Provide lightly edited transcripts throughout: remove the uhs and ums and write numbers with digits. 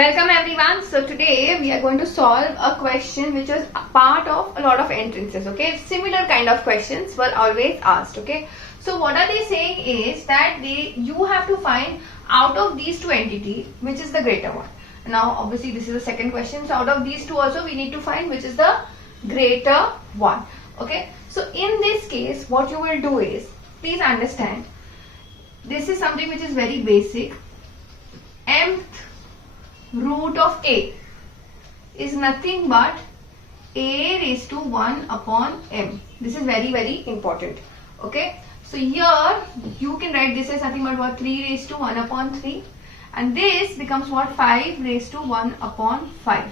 Welcome everyone. So today we are going to solve a question which is a part of a lot of entrances. Okay, similar kind of questions were always asked. Okay, so what are they saying is that you have to find out of these two entities which is the greater one. Now obviously this is the second question, so out of these two also we need to find which is the greater one. Okay, so in this case what you will do is, please understand, this is something which is very basic. Mth root of a is nothing but a raised to 1 upon m. This is very important. Okay, so here you can write this as nothing but what, 3 raised to 1 upon 3, and this becomes what, 5 raised to 1 upon 5.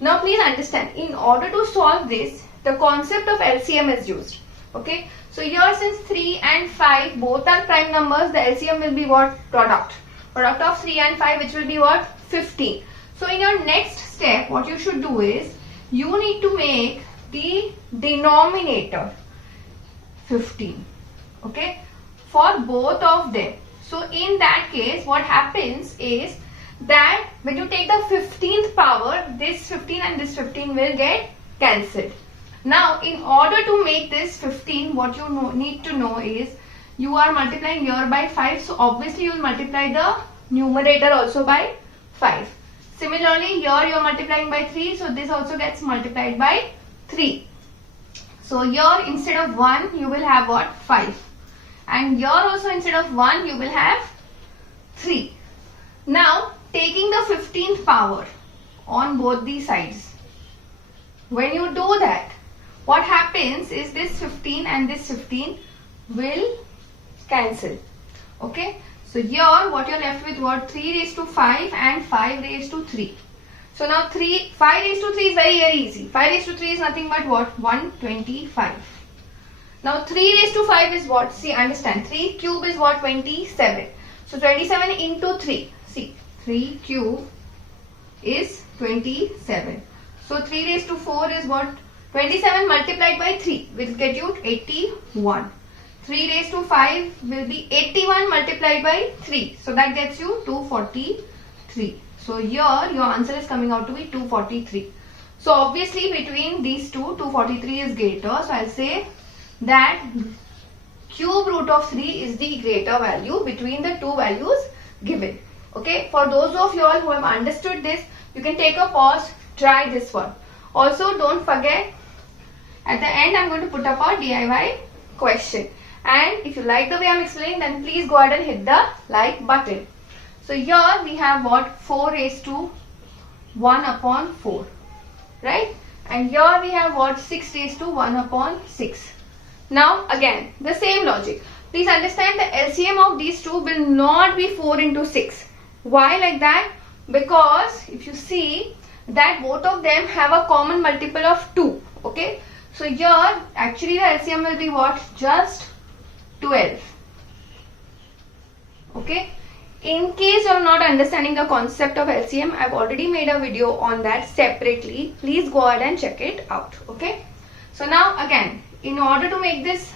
Now please understand, in order to solve this, the concept of LCM is used. Okay, so here since 3 and 5 both are prime numbers, the LCM will be what? Product of 3 and 5, which will be what? 15. So in your next step what you should do is, you need to make the denominator 15, okay, for both of them. So in that case what happens is that when you take the 15th power, this 15 and this 15 will get cancelled. Now in order to make this 15, what you need to know is, you are multiplying here by 5, so obviously you will multiply the numerator also by 5. Similarly here you are multiplying by 3, so this also gets multiplied by 3. So here instead of 1 you will have what? 5. And here also instead of 1 you will have 3. Now taking the 15th power on both the sides, when you do that, what happens is this 15 and this 15 will cancel. Okay, so here what you are left with, what, 3 raised to 5 and 5 raised to 3. So now 5 raised to 3 is very easy. 5 raised to 3 is nothing but what? 125. Now 3 raised to 5 is what? See, understand, 3 cube is what? 27. So 27 into 3. See, 3 cube is 27. So 3 raised to 4 is what? 27 multiplied by 3 will get you 81. 3 raised to 5 will be 81 multiplied by 3. So that gets you 243. So here your answer is coming out to be 243. So obviously between these two, 243 is greater. So I'll say that cube root of 3 is the greater value between the two values given. Okay, for those of you all who have understood this, you can take a pause, try this one. Also don't forget, at the end I'm going to put up a DIY question. And if you like the way I'm explaining, then please go ahead and hit the like button. So here we have what? 4 raised to 1 upon 4, right? And here we have what? 6 raised to 1 upon 6. Now again the same logic. Please understand, the LCM of these two will not be 4 into 6. Why like that? Because if you see that both of them have a common multiple of 2. Okay, so here actually the LCM will be what? Just 12. Okay, in case you are not understanding the concept of LCM, I have already made a video on that separately. Please go ahead and check it out. Okay, so now again, in order to make this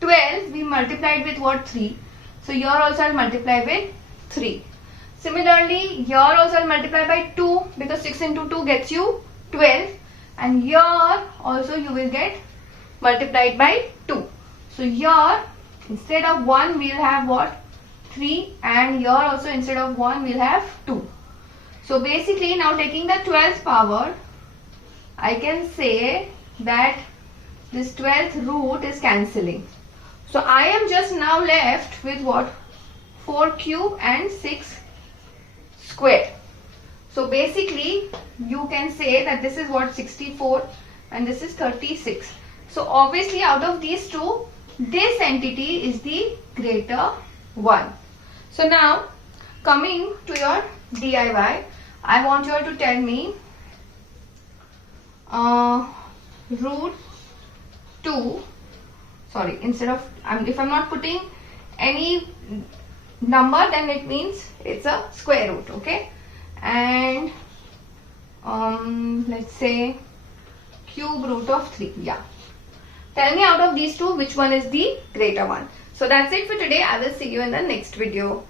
12, we multiplied with what? 3. So here also I will multiply with 3. Similarly here also I will multiply by 2, because 6 into 2 gets you 12, and here also you will get multiplied by 2. So here instead of 1 we will have what? 3, and here also instead of 1 we will have 2. So basically now taking the 12th power, I can say that this 12th root is cancelling. So I am just now left with what? 4 cube and 6 square. So basically you can say that this is what? 64 and this is 36. So obviously out of these two, this entity is the greater one. So now coming to your DIY, I want you all to tell me root 2, sorry, instead of, if I'm not putting any number, then it means it's a square root. Okay, and let's say cube root of 3. Yeah, tell me out of these two which one is the greater one. So that's it for today. I will see you in the next video.